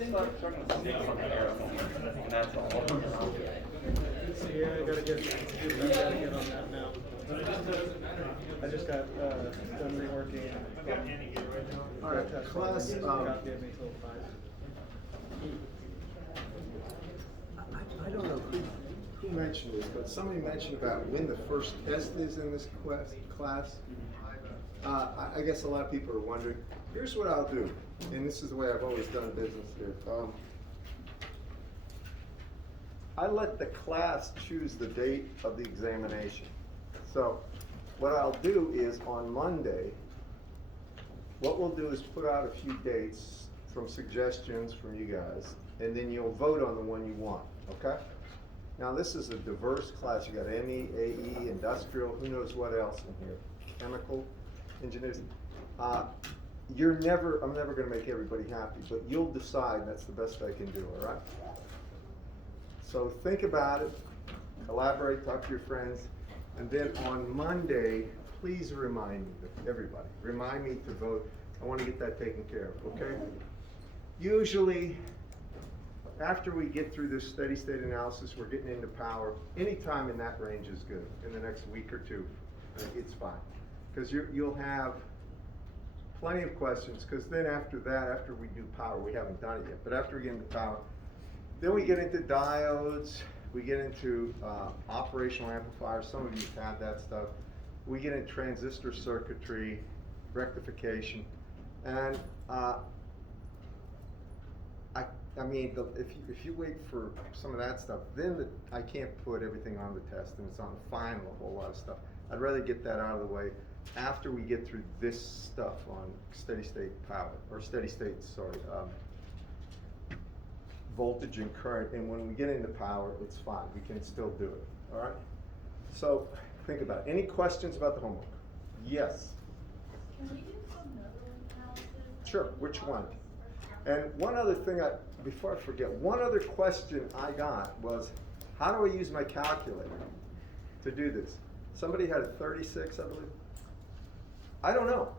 And that's all. Yeah, I gotta get on that now. I just got done reworking. All right, class. God gave me till 5. I don't know who mentioned this, but somebody mentioned about when the first test is in this class. I guess a lot of people are wondering. Here's what I'll do, and this is the way I've always done business here. I let the class choose the date of the examination. So what I'll do is on Monday, what we'll do is put out a few dates from suggestions from you guys, and then you'll vote on the one you want, okay? Now this is a diverse class. You got ME, AE, industrial, who knows what else in here, chemical engineers. I'm never gonna make everybody happy, but you'll decide. That's the best I can do, all right? So think about it, collaborate, talk to your friends, and then on Monday, please remind me, everybody, remind me to vote. I want to get that taken care of, okay? Usually, after we get through this steady state analysis, we're getting into power. Any time in that range is good, in the next week or two, it's fine. Because you'll have plenty of questions, because then after that, after we do power, we haven't done it yet, but after we get into power, then we get into diodes, we get into operational amplifiers. Some of you have had that stuff. We get into transistor circuitry, rectification, and I mean, if you wait for some of that stuff, then I can't put everything on the test, and it's on the final, a whole lot of stuff. I'd rather get that out of the way after we get through this stuff on steady state power, or steady state, sorry, voltage and current, and when we get into power, it's fine. We can still do it, all right? So think about it. Any questions about the homework? Yes? Can we do some nodal analysis? Sure, which one? And one other thing, before I forget, one other question I got was, how do I use my calculator to do this? Somebody had a 36, I believe. I don't know.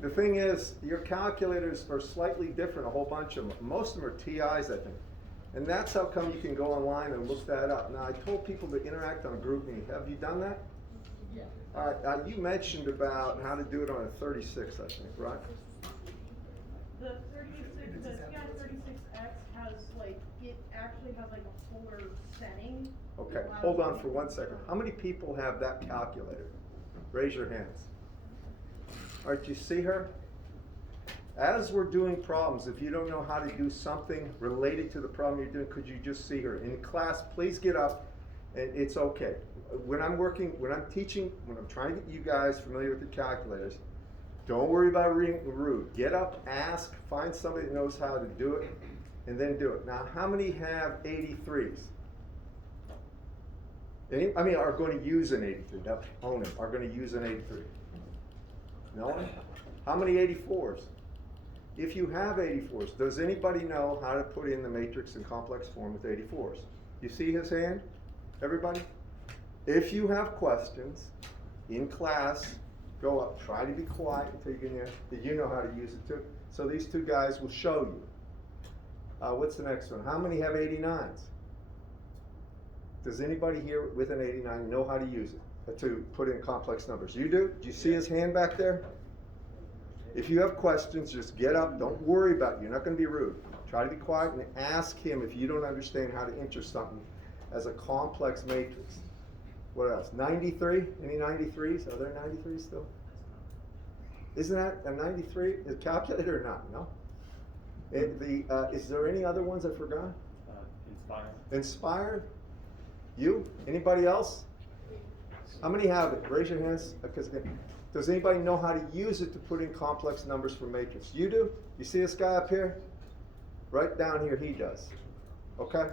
The thing is, your calculators are slightly different, a whole bunch of them. Most of them are TIs, I think. And that's how come you can go online and look that up. Now, I told people to interact on GroupMe. Have you done that? Yeah. All right, you mentioned about how to do it on a 36, I think, right? The 36, the TI-36X has it actually has like a fuller setting. Okay, hold on for 1 second. How many people have that calculator? Raise your hands. All right, you see her? As we're doing problems, if you don't know how to do something related to the problem you're doing, could you just see her? In class, please get up, and it's okay. When I'm teaching, when I'm trying to get you guys familiar with the calculators, don't worry about being rude. Get up, ask, find somebody that knows how to do it, and then do it. Now, how many have 83s? Are going to use an 83, not own them, are going to use an 83. No one? How many 84s? If you have 84s, does anybody know how to put in the matrix in complex form with 84s? You see his hand? Everybody? If you have questions in class, go up. Try to be quiet until you get in that you know how to use it too. So these two guys will show you. What's the next one? How many have 89s? Does anybody here with an 89 know how to use it? To put in complex numbers. You do? Do you see his hand back there? If you have questions, just get up. Don't worry about it. You're not going to be rude. Try to be quiet and ask him if you don't understand how to enter something as a complex matrix. What else? 93? Any 93s? Are there 93s still? Isn't that a 93? A calculator or not? No? Is there any other ones I forgot? Inspire. Inspire? You? Anybody else? How many have it? Raise your hands. Because does anybody know how to use it to put in complex numbers for matrix? You do? You see this guy up here? Right down here, he does. Okay?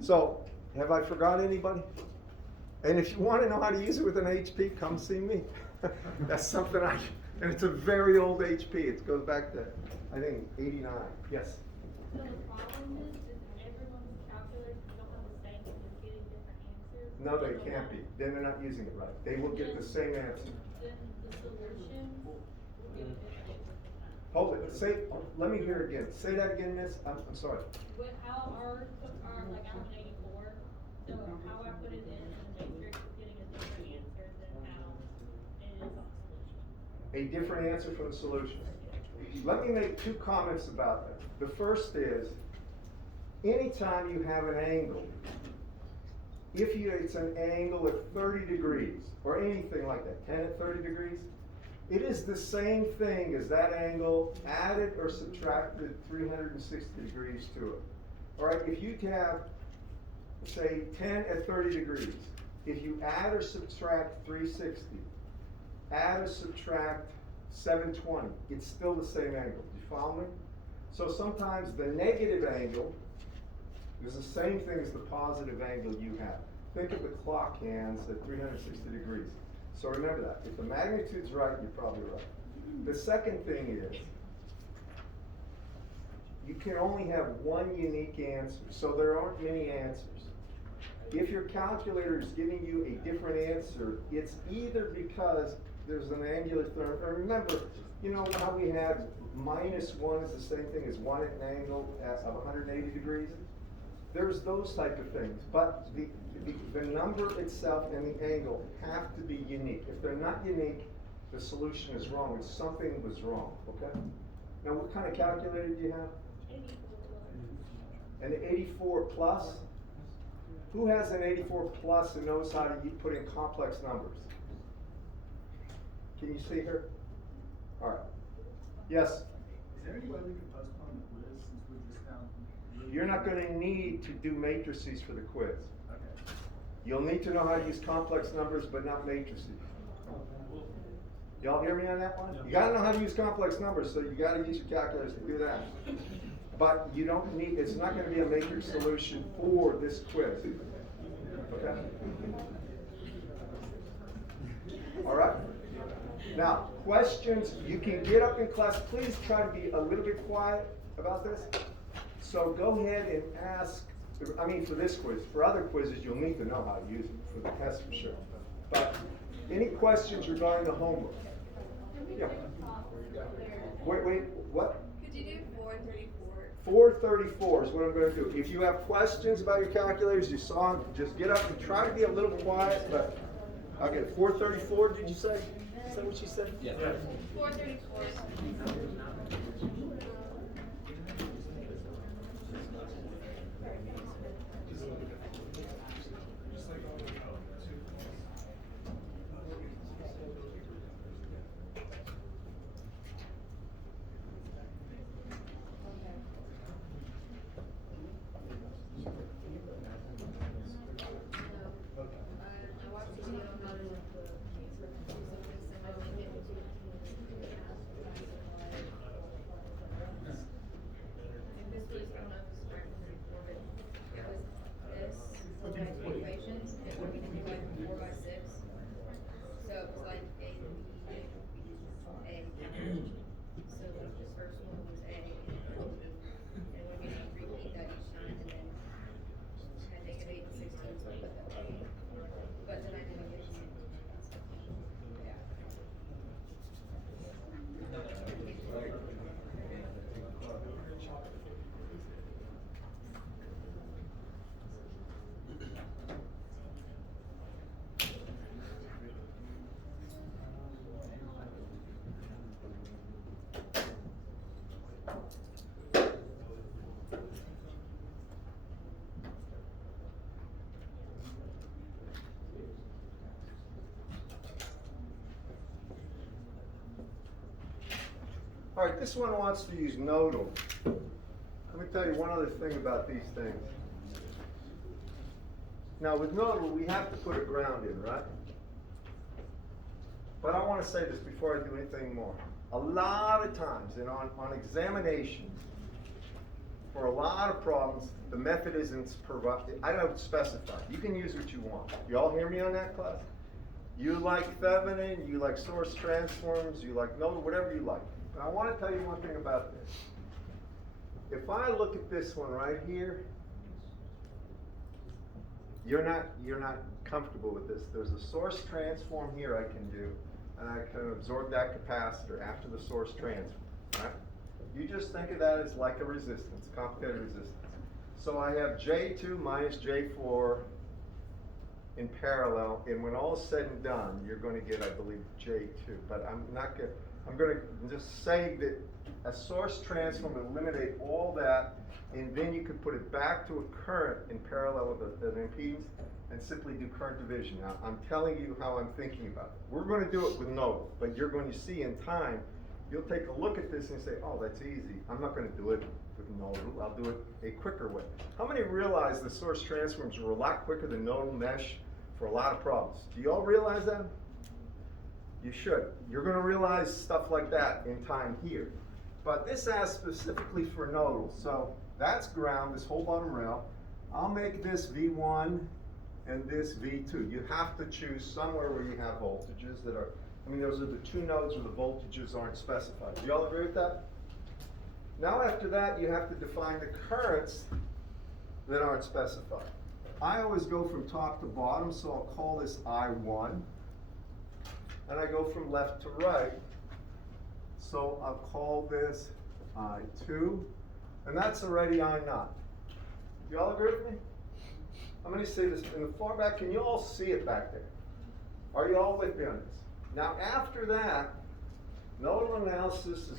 So, have I forgot anybody? And if you want to know how to use it with an HP, come see me. That's something and it's a very old HP. It goes back to, I think, 89. Yes? So the problem is everyone's calculators don't have the same, and they're getting different answers. No, they can't be. Then they're not using it right. They will get the same answer. Then the solutions will give a different answer from that. Hold it, let me hear it again. Say that again, miss. I'm sorry. With how ours are, like I have an 84, so how I put it in the matrix is getting a different answer than how it is on the solution. A different answer from the solution. Let me make two comments about that. The first is, anytime you have an angle, it's an angle at 30 degrees, or anything like that, 10 at 30 degrees, it is the same thing as that angle added or subtracted 360 degrees to it. All right, if you have, say, 10 at 30 degrees, if you add or subtract 360, add or subtract 720, it's still the same angle. Do you follow me? So sometimes the negative angle is the same thing as the positive angle you have. Think of the clock hands at 360 degrees. So remember that. If the magnitude's right, you're probably right. The second thing is, you can only have one unique answer, so there aren't many answers. If your calculator is giving you a different answer, it's either because there's an angular term, or remember, you know how we had -1 is the same thing as 1 at an angle of 180 degrees? There's those type of things, but the number itself and the angle have to be unique. If they're not unique, the solution is wrong, and something was wrong, okay? Now, what kind of calculator do you have? 84. An 84 plus? Who has an 84 plus and knows how to put in complex numbers? Can you see her? All right. Yes? Is there any way we can postpone the quiz since we just found? You're not going to need to do matrices for the quiz. Okay. You'll need to know how to use complex numbers, but not matrices. Y'all hear me on that one? You gotta know how to use complex numbers, so you gotta use your calculators to do that. But you don't need, it's not gonna be a matrix solution for this quiz. Okay? All right? Now, questions, you can get up in class. Please try to be a little bit quiet about this. So go ahead and ask, I mean for this quiz. For other quizzes, you'll need to know how to use it for the test for sure. But any questions regarding the homework? Yeah. Wait, what? Could you do 434? 434 is what I'm going to do. If you have questions about your calculators, you saw them, just get up and try to be a little quiet, but I'll get 434, did you say? Is that what you said? Yeah. 434. I watched a video about it. This was, I don't know if this is right before, but it was this, so we had two equations, and we can divide 4 by 6. So it was like A, B, A. So the first one was A, and we're gonna repeat that each time, and then had -8 and 16, so I put that A. But then I didn't get it. Yeah. All right, this one wants to use nodal. Let me tell you one other thing about these things. Now with nodal, we have to put a ground in, right? But I want to say this before I do anything more. A lot of times, and on examinations, for a lot of problems, the method isn't provided. I don't specify. You can use what you want. You all hear me on that, class? You like Thevenin, you like source transforms, you like nodal, whatever you like. But I want to tell you one thing about this. If I look at this one right here, you're not comfortable with this. There's a source transform here I can do, and I can absorb that capacitor after the source transform, right? You just think of that as like a resistance, complicated resistance. So I have J2 minus J4 in parallel, and when all is said and done, you're going to get, I believe, J2. But I'm going to just say that a source transform will eliminate all that, and then you could put it back to a current in parallel with an impedance and simply do current division. Now, I'm telling you how I'm thinking about it. We're going to do it with nodal, but you're going to see in time, you'll take a look at this and say, oh, that's easy. I'm not going to do it with nodal. I'll do it a quicker way. How many realize the source transforms are a lot quicker than nodal mesh for a lot of problems? Do you all realize that? You should. You're going to realize stuff like that in time here. But this asks specifically for nodal. So that's ground, this whole bottom rail. I'll make this V1 and this V2. You have to choose somewhere where you have voltages that are, I mean, those are the two nodes where the voltages aren't specified. Do you all agree with that? Now after that, you have to define the currents that aren't specified. I always go from top to bottom, so I'll call this I1. And I go from left to right. So I'll call this I2. And that's already I0. You all agree with me? I'm going to say this in the far back. Can you all see it back there? Are you all with me on this? Now after that, nodal analysis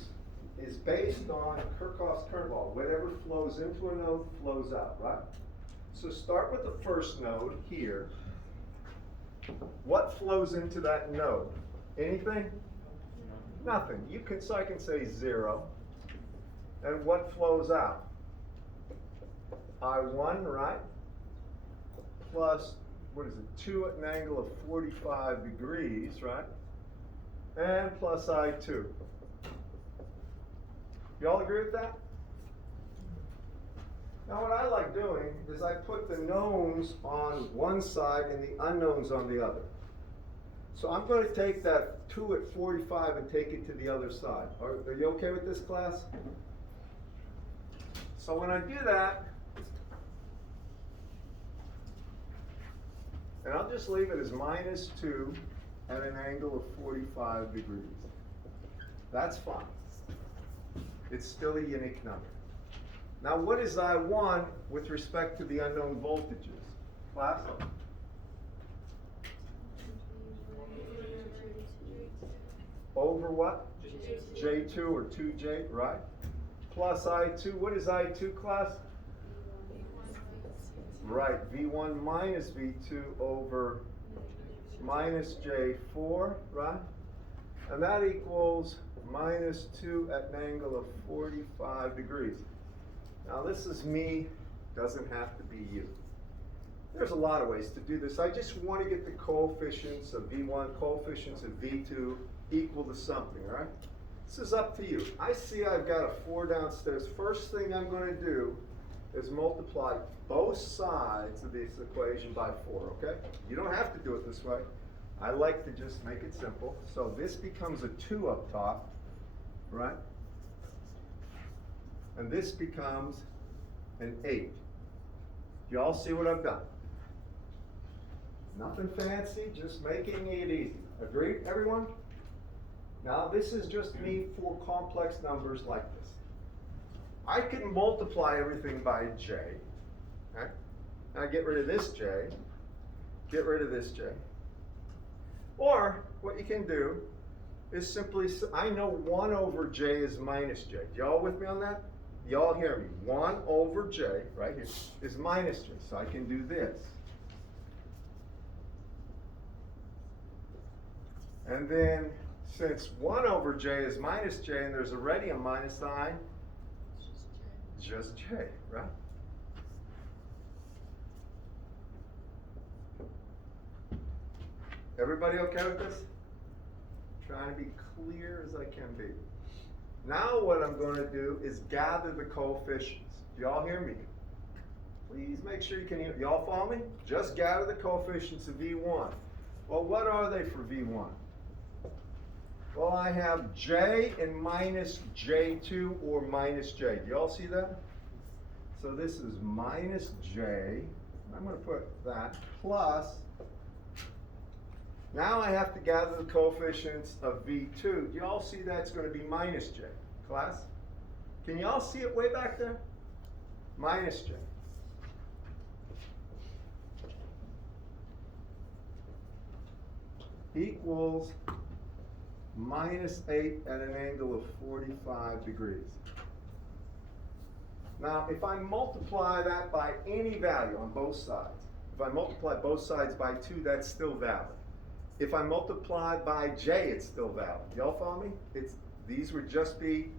is based on Kirchhoff's current law. Whatever flows into a node flows out, right? So start with the first node here. What flows into that node? Anything? Nothing. So I can say 0. And what flows out? I1, right? Plus, what is it? 2 at an angle of 45 degrees, right? And plus I2. You all agree with that? Now what I like doing is I put the knowns on one side and the unknowns on the other. So I'm going to take that 2 at 45 and take it to the other side. Are you okay with this, class? So when I do that, and I'll just leave it as minus 2 at an angle of 45 degrees. That's fine. It's still a unique number. Now what is I1 with respect to the unknown voltages? Class? Over what? J2 or 2J, right? Plus I2. What is I2, class? Right, V1 minus V2 over minus J4, right? And that equals minus 2 at an angle of 45 degrees. Now this is me, doesn't have to be you. There's a lot of ways to do this. I just want to get the coefficients of V1, coefficients of V2 equal to something, all right? This is up to you. I see I've got a 4 downstairs. First thing I'm going to do is multiply both sides of this equation by 4, okay? You don't have to do it this way. I like to just make it simple. So this becomes a 2 up top, right? And this becomes an 8. Do you all see what I've done? Nothing fancy, just making it easy. Agreed, everyone? Now this is just me for complex numbers like this. I can multiply everything by J. Okay? Now get rid of this J, get rid of this J. Or what you can do is simply, I know 1 over J is minus J. Y'all with me on that? Y'all hear me? 1 over J, right here, is minus J. So I can do this. And then, since 1 over J is minus J and there's already a minus sign, just J, right? Everybody okay with this? Trying to be clear as I can be. Now what I'm going to do is gather the coefficients. Do y'all hear me? Please make sure you can hear. Y'all follow me? Just gather the coefficients of V1. Well, what are they for V1? Well, I have J and minus J2 or minus J. Do y'all see that? So this is minus J, I'm gonna put that plus, now I have to gather the coefficients of V2. Do you all see that's gonna be minus J? Class? Can you all see it way back there? Minus J. Equals -8 at an angle of 45 degrees. Now, if I multiply that by any value on both sides, if I multiply both sides by 2, that's still valid. If I multiply by J, it's still valid. Y'all follow me? These would just be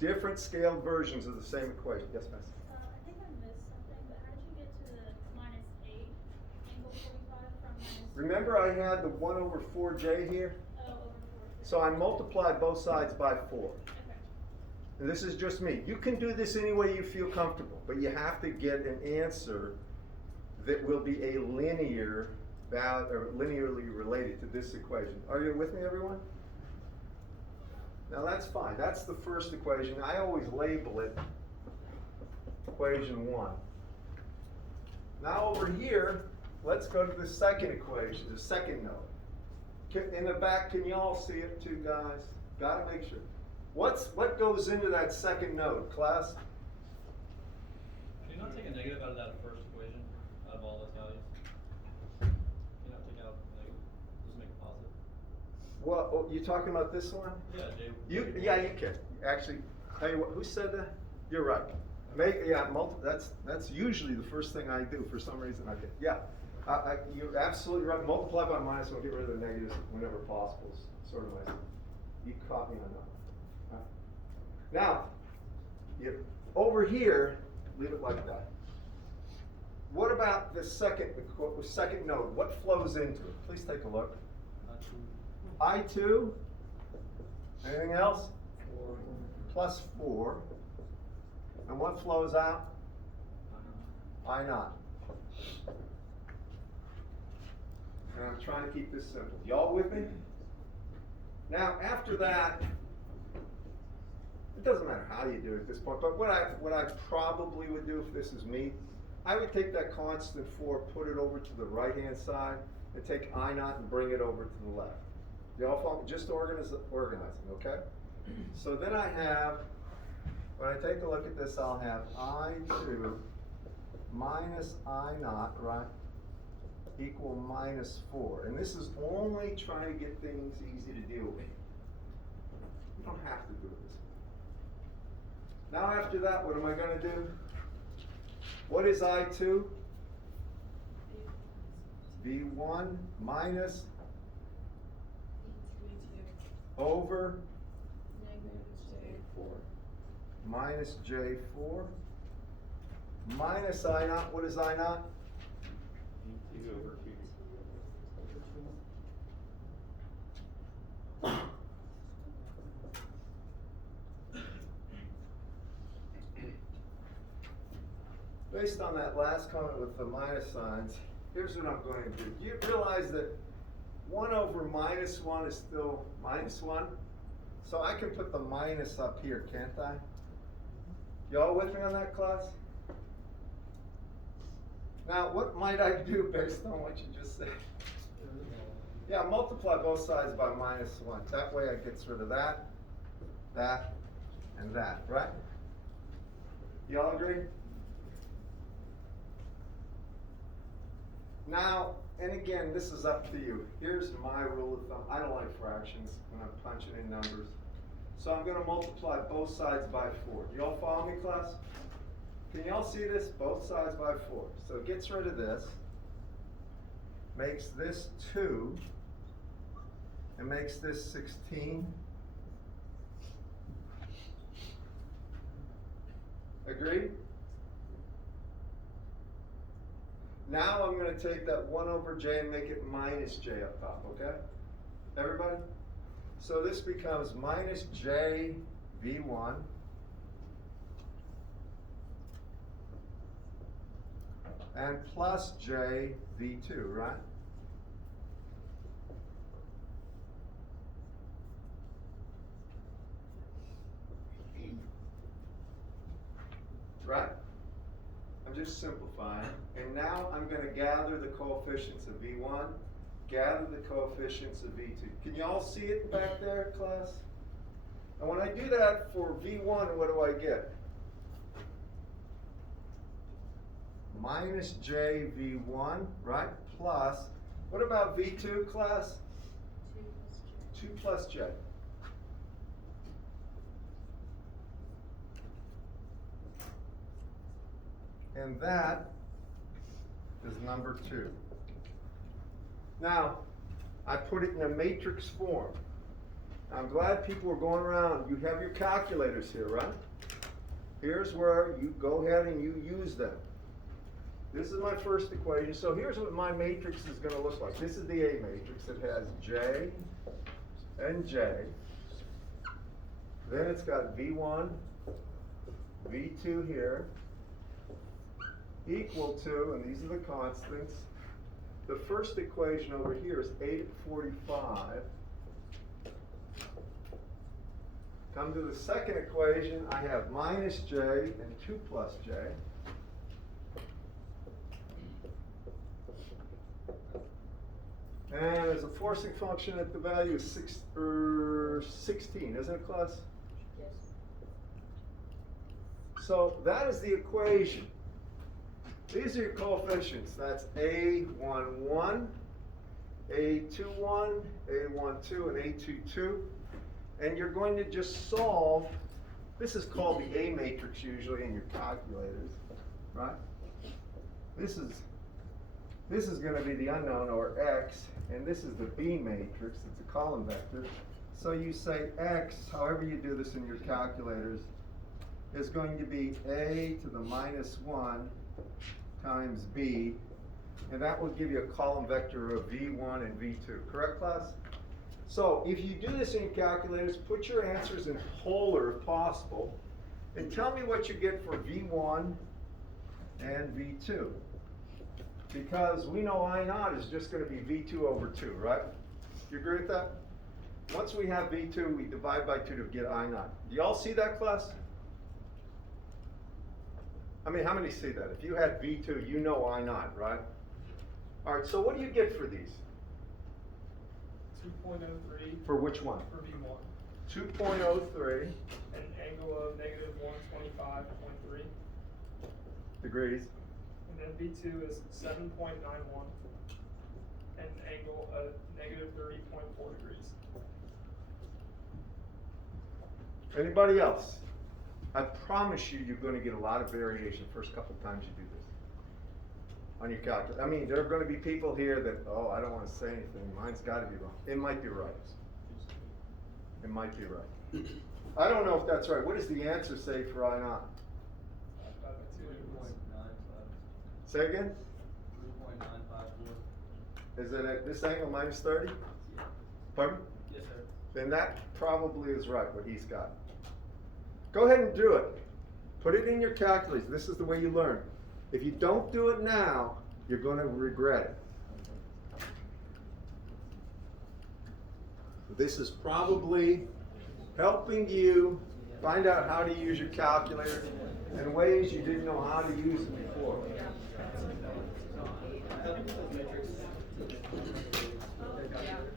different scaled versions of the same equation. Yes, Miss? I think I missed something, but how did you get to the -8 angle 45 from minus? Remember I had the 1 over 4J here? Oh, over 4. So I multiplied both sides by 4. Okay. And this is just me. You can do this any way you feel comfortable, but you have to get an answer that will be a linear value, or linearly related to this equation. Are you with me, everyone? Now that's fine. That's the first equation. I always label it equation 1. Now over here, let's go to the second equation, the second node. In the back, can you all see it too, guys? Gotta make sure. What goes into that second node, class? Can you not take a negative out of that first equation, out of all those values? Can you not take out negative, just make it positive? What, oh, you talking about this one? Yeah, Jay. Yeah, you can. Actually, tell you what, who said that? You're right. That's usually the first thing I do. For some reason I get, yeah. You're absolutely right. Multiply by minus 1, get rid of the negatives whenever possible. Sort of like, you caught me on that. Now, over here, leave it like that. What about the second node? What flows into it? Please take a look. I2. Anything else? 4. Plus 4. And what flows out? I0. And I'm trying to keep this simple. Y'all with me? Now, after that, it doesn't matter how you do it at this point, but what I probably would do if this is me, I would take that constant 4, put it over to the right-hand side, and take I0 and bring it over to the left. Y'all follow me? Just organizing, okay? So then I have, when I take a look at this, I'll have I2 minus I0, right, equal -4. And this is only trying to get things easy to deal with. You don't have to do it this way. Now after that, what am I going to do? What is I2? V1 minus over minus J4 minus I0. What is I0? V2 over Q. Based on that last comment with the minus signs, here's what I'm going to do. You realize that 1 over -1 is still -1? So I can put the minus up here, can't I? Y'all with me on that, class? Now, what might I do based on what you just said? Yeah, multiply both sides by -1. That way it gets rid of that, that, and that, right? Y'all agree? Now, and again, this is up to you. Here's my rule of thumb. I don't like fractions when I'm punching in numbers. So I'm going to multiply both sides by 4. Do y'all follow me, class? Can y'all see this? Both sides by 4. So it gets rid of this, makes this 2, and makes this 16. Agreed? Now I'm going to take that 1 over J and make it minus J up top, okay? Everybody? So this becomes minus J V1 and plus J V2, right? Right? I'm just simplifying. Right? And now I'm gonna gather the coefficients of V1, gather the coefficients of V2. Can you all see it back there, class? And when I do that for V1, what do I get? Minus J V1, right? Plus, what about V2, class? 2 plus J. And that is number 2. Now, I put it in a matrix form. I'm glad people are going around. You have your calculators here, right? Here's where you go ahead and you use them. This is my first equation. So here's what my matrix is going to look like. This is the A matrix. It has J and J. Then it's got V1, V2 here, equal to, and these are the constants. The first equation over here is 8 at 45. Come to the second equation, I have minus J and 2 plus J. And there's a forcing function at the value of 16, isn't it, class? Yes. So that is the equation. These are your coefficients. That's A11, A21, A12, and A22. And you're going to just solve. This is called the A matrix usually in your calculators, right? This is going to be the unknown, or X, and this is the B matrix. It's a column vector. So you say X, however you do this in your calculators, is going to be A to the minus 1 times B, and that will give you a column vector of V1 and V2. Correct, class? So if you do this in your calculators, put your answers in polar if possible, and tell me what you get for V1 and V2. Because we know I naught is just going to be V2 over 2, right? You agree with that? Once we have V2, we divide by 2 to get I naught. Do y'all see that, class? I mean, how many see that? If you had V2, you know I naught, right? All right, so what do you get for these? 2.03. For which one? For V1. 2.03 An angle of negative 125.3. degrees. And then V2 is 7.91. And an angle of negative 30.4 degrees. Anybody else? I promise you, you're going to get a lot of variation the first couple times you do this on your calculator. I mean, there are going to be people here that, oh, I don't want to say anything. Mine's got to be wrong. It might be right. It might be right. I don't know if that's right. What does the answer say for I naught? Say again? 3.954. Is it at this angle minus 30? Pardon? Yes, sir. Then that probably is right, what he's got. Go ahead and do it. Put it in your calculators. This is the way you learn. If you don't do it now, you're going to regret it. This is probably helping you find out how to use your calculator in ways you didn't know how to use it before.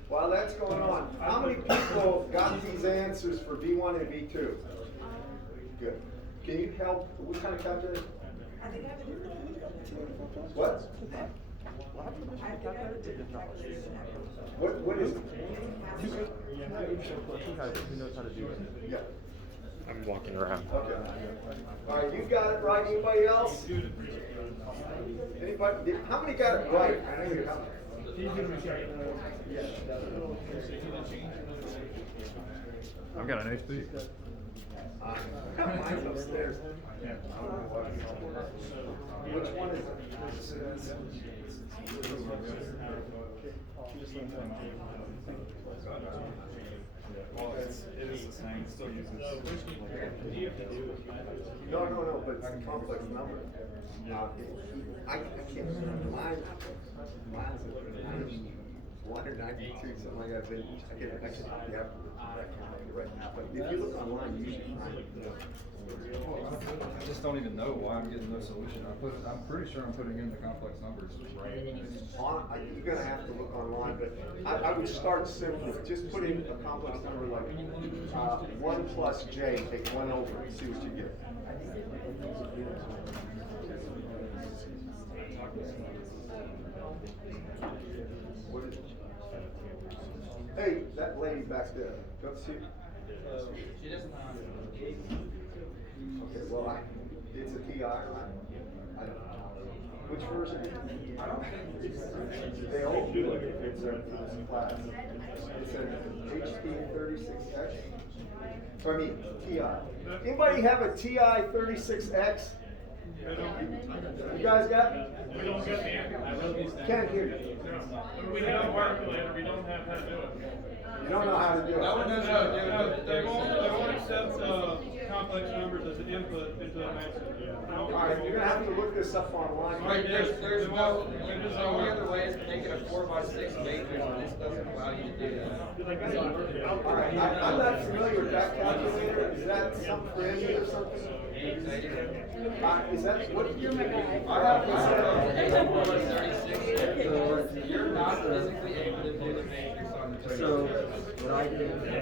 While that's going on, how many people got these answers for V1 and V2? Good. Can you help? What kind of calculator? What? What is it? Yeah. I'm walking around. Okay. All right, you got it right. Anybody else? Anybody? How many got it right? I know you have. I've got an HD. Mine's upstairs. Which one is it? Well, it is the same. It still uses. No, but it's a complex number. I can't remember. Mine's 91 or 92, something like that. Then I can actually copy out the calculator right now. But if you look online, you usually find it. I just don't even know why I'm getting no solution. I'm pretty sure I'm putting in the complex numbers right. You're gonna have to look online, but I would start simple. Just put in a complex number like 1 plus j, take 1 over, and see what you get. What is it? Hey, that lady back there, go see. She doesn't have. Okay, well, it's a TI, right? I don't know. Which version? I don't think They all do it if it's a class. It's an HP 36X. I mean, TI. Anybody have a TI 36X? You guys got it? We don't get the Can't hear you. We have a calculator, we don't have how to do it. You don't know how to do it. That one doesn't know. They won't accept complex numbers as an input into a matrix. All right, you're gonna have to look this up online. Right, there's the only other way is to make it a 4x6 matrix, and this doesn't allow you to do that. All right, I'm not familiar with that calculator. Is that something for Andy or something? Is that what? I have one 4x36, you're not physically able to do the matrix on the 36. So, what I did. I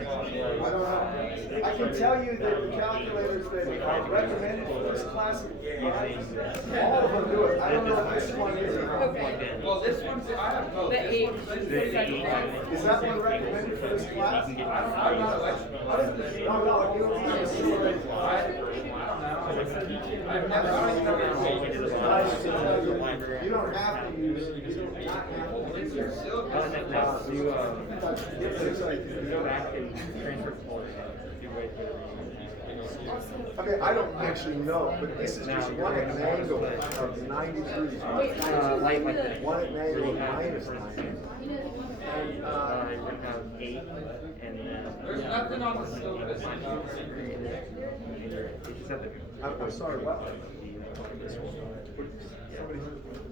don't know. I can tell you that the calculators that are recommended for this class, all of them do it. I don't know if this one is or not. Well, this one's, I have both. This one's Is that one recommended for this class? I'm not electrical. No, you don't have to. I don't know. I've never, I don't even know how to use this. You don't have to use, you do not have to use it. Go back and transfer forward. Okay, I don't actually know, but this is just one at an angle of 90 degrees. Like that. One at an angle of minus 90. And, You have 8, and then. There's nothing on the syllabus about I'm sorry, what?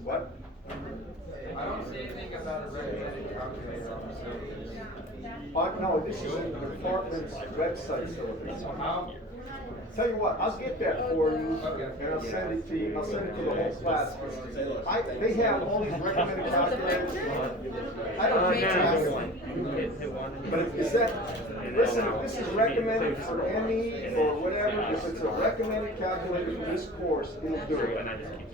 What? I don't see anything about a recommended calculator on the syllabus. No, this is in the department's website syllabus. How? Tell you what, I'll get that for you, and I'll send it to you, I'll send it to the whole class. They have all these recommended calculators. I don't need to ask them. But is that, listen, if this is recommended for ME or whatever, if it's a recommended calculator for this course, it'll do it.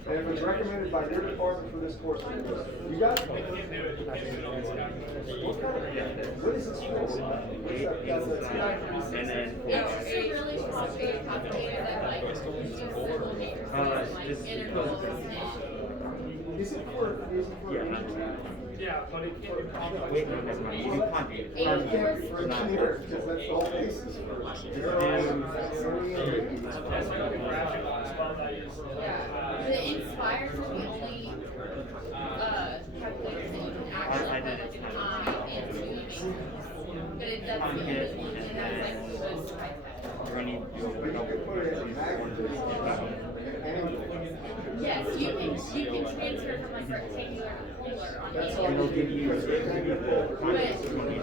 And if it's recommended by your department for this course, it'll do it. You got it? What is this for? What's that? And then. It's just a really small big calculator that like uses simple matrices and like intervals and. Is it for? Yeah, but it can't. Wait, no, never mind. You do conjugate. It can't be for engineers, because that's the whole basis for That's how we rationalize about that use. Yeah, the inspires are the only calculators that you can actually put like an I into a matrix. But it doesn't, and that's like the most high But you can put it as a magnitude, an angle. Yes, you can transfer from like rectangular to polar on That's any. all It'll give you But,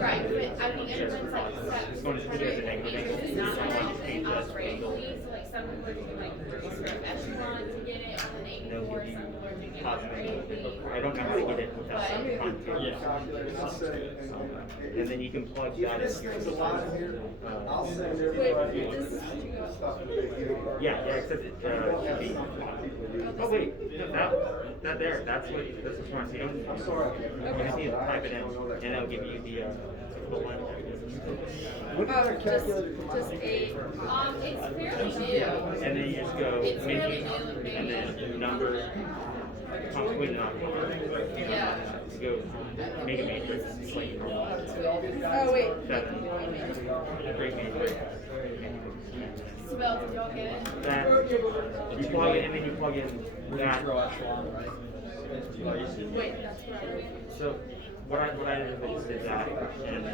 right, but I mean, everyone's like set. It's going to put it as a negative angle. It's not like operationally, so like some people are doing like sort of echelon to get it on the They'll negative, or give some you people are doing it positive. like I don't know how to get it without But- conjugate. Calculator, I'll say, And then you can plug if that this in here. thing's a lot in here, I'll send everybody stuff that they give. Yeah, except it should be. Oh wait, that there, that's what you want to see. I'm sorry. You just need to type it in, and it'll give you the full line. What did that calculator come out? Just it's fairly new. And then you just go It's fairly matrix, new, and then number, complete number. Yeah. Just go make a matrix, it's like normal. Oh, wait. 7, great matrix. Spell, did y'all get it? That, you plug it, and then you plug in that. Wait, that's right. So what I did was did that, and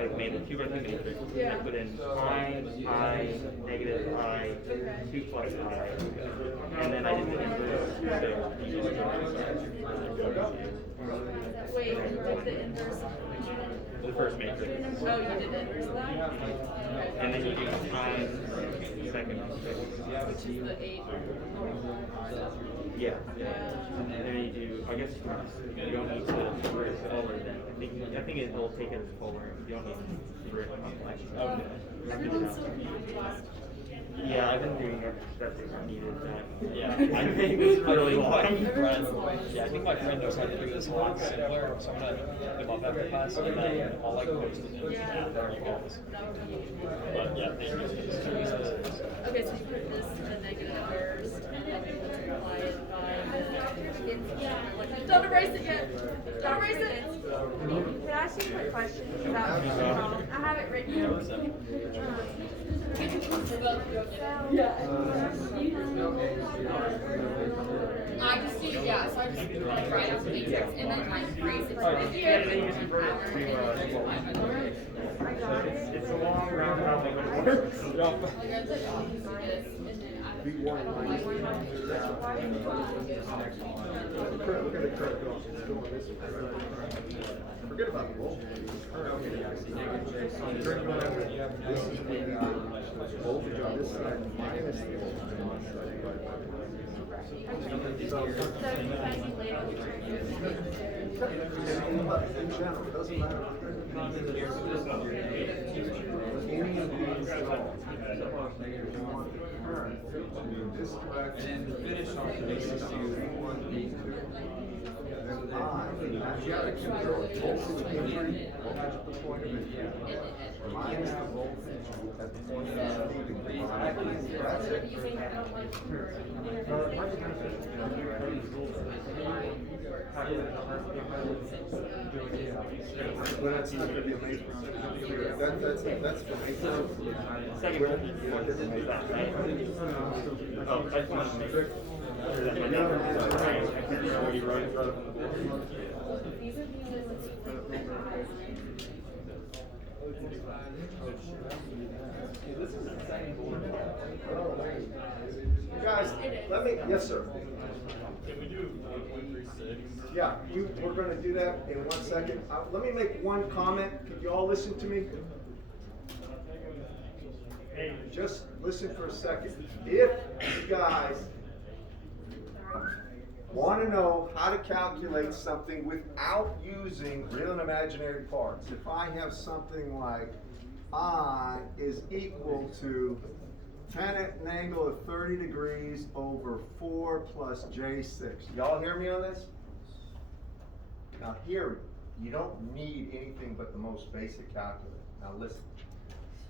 I made a 2 by 2 matrix, and I put in I, negative I, 2 plus I, and then I did the inverse, Wait, you did the inverse? the first matrix. Oh, you did the inverse of that? Okay. And then you do times the second matrix. Which is the 8. Yeah. And then you do, I guess you don't need to write it forward then. I think it'll take it as forward. You don't need to write it complex. Everyone's so confused. Yeah, I've been doing it. That's needed. Yeah, I think it's really long. Yeah, I think my friend knows how to do this a lot simpler, so I'm gonna hit him up after class, and then I'll like post it in the chat for you guys. But yeah, they use these. Okay, so you put this in the negative first, and then you multiply it by the. Don't erase it yet! Don't erase it! Can I ask you a quick question about, I have it written down. I just do, yeah, so I just like write out the matrix and then like trace it to the Yeah, and then you just revert to, it's a long roundabout way, but it works. V1 minus look at the current going, it's going this way, right? Forget about the voltage. This is when the voltage on this side minus the voltage on this side. In general, it doesn't matter. Any of these zones, you want the current to be this direction. And then finish off the basis of V1, V2. Then I, that's got to control voltage entry, voltage at the point of entry, minus the voltage at the point of leaving. That's it. But that's not gonna be a major. That's the major. Second one, you want to make that, right? Oh, I just wanted to make sure that my neighbor is right. I can't remember what you wrote in front of the board. Guys, let me, yes, sir. Can we do 1.36? Yeah, we're gonna do that in 1 second. Let me make one comment. Could you all listen to me? Hey, just listen for a second. If you guys want to know how to calculate something without using real and imaginary parts, if I have something like I is equal to tan at an angle of 30 degrees over 4 plus J6. Y'all hear me on this? Now hear me. You don't need anything but the most basic calculator. Now listen.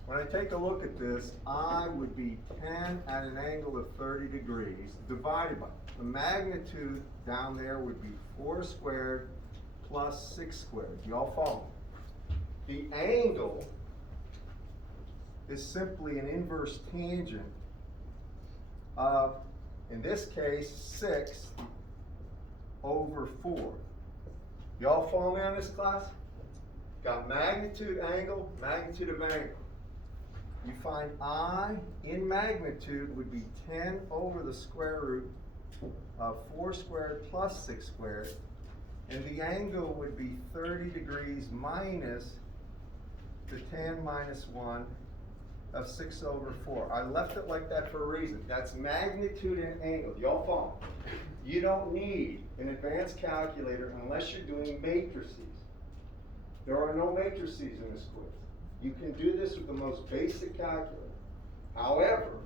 When I take a look at this, I would be 10 at an angle of 30 degrees divided by the magnitude down there would be 4 squared plus 6 squared. Y'all follow? The angle is simply an inverse tangent of, in this case, 6 over 4. Y'all follow me on this, class? Got magnitude, angle, magnitude of angle. You find I in magnitude would be 10 over the square root of 4 squared plus 6 squared, and the angle would be 30 degrees minus the 10 minus 1 of 6 over 4. I left it like that for a reason. That's magnitude and angle. Y'all follow? You don't need an advanced calculator unless you're doing matrices. There are no matrices in this quiz. You can do this with the most basic calculator. However,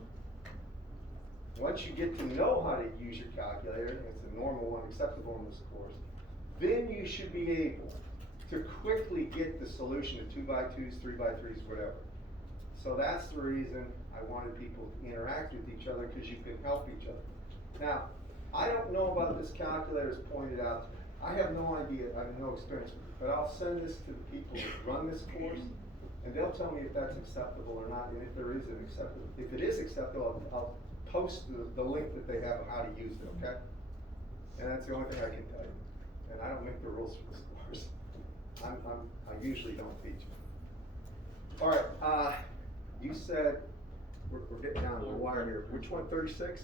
once you get to know how to use your calculator, and it's a normal one, acceptable in this course, then you should be able to quickly get the solution to 2x2s, 3x3s, whatever. So that's the reason I wanted people to interact with each other, because you can help each other. Now, I don't know about this calculator as pointed out. I have no idea, I have no experience with it, but I'll send this to the people that run this course, and they'll tell me if that's acceptable or not, and if there is an acceptable. If it is acceptable, I'll post the link that they have on how to use it, okay? And that's the only thing I can tell you. and I don't make the rules for the scores. I usually don't teach. All right, you said, we're getting down to the wire here. Which one, 36?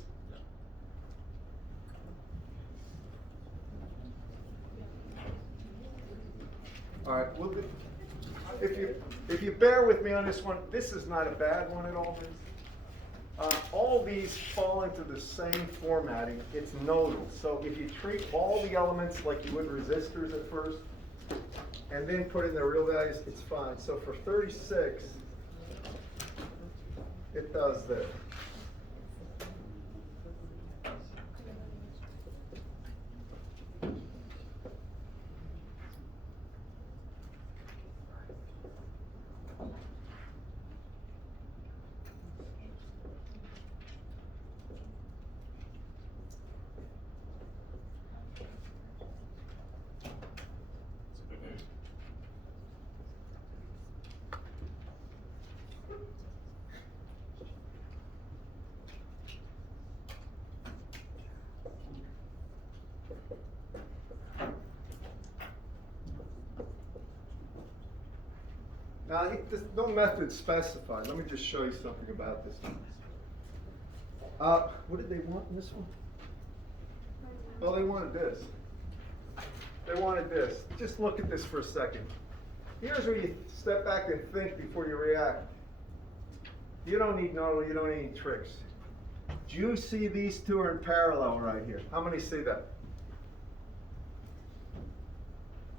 All right, well, if you bear with me on this one, this is not a bad one at all. All these fall into the same formatting. It's nodal. So if you treat all the elements like you would resistors at first, and then put in their real values, it's fine. So for 36, it does this. Now, there's no method specified. Let me just show you something about this one. What did they want in this one? Well, they wanted this. They wanted this. Just look at this for a second. Here's where you step back and think before you react. You don't need nodal, you don't need any tricks. Do you see these two are in parallel right here? How many see that?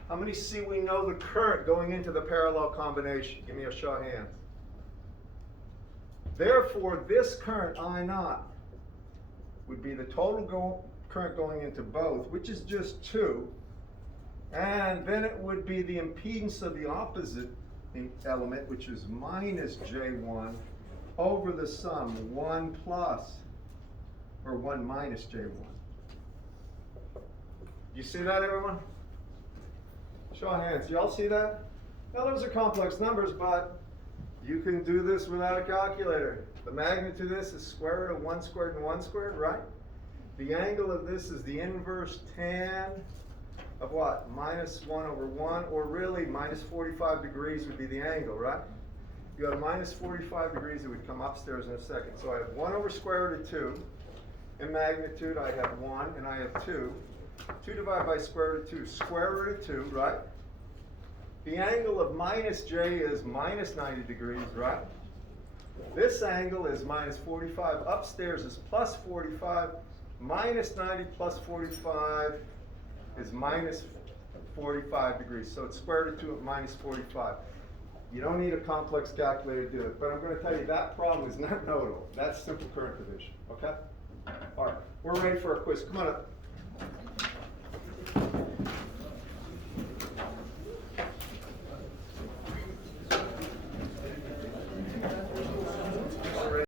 How many see we know the current going into the parallel combination? Give me a show of hands. Therefore, this current, I0, would be the total current going into both, which is just 2. And then it would be the impedance of the opposite element, which is minus J1, over the sum 1 plus, or 1 minus J1. You see that, everyone? Show of hands. Y'all see that? Now, those are complex numbers, but you can do this without a calculator. The magnitude of this is square root of 1 squared and 1 squared, right? The angle of this is the inverse tan of what? Minus 1 over 1, or really minus 45 degrees would be the angle, right? You have minus 45 degrees, it would come upstairs in a second. So I have 1 over square root of 2. In magnitude, I have 1 and I have 2. 2 divided by square root of 2, square root of 2, right? The angle of minus j is minus 90 degrees, right? This angle is minus 45. Upstairs is plus 45. Minus 90 plus 45 is minus 45 degrees. So it's square root of 2 at minus 45. You don't need a complex calculator to do it. But I'm going to tell you that problem is not nodal. That's simple current division, okay? All right, we're ready for a quiz. Come on up.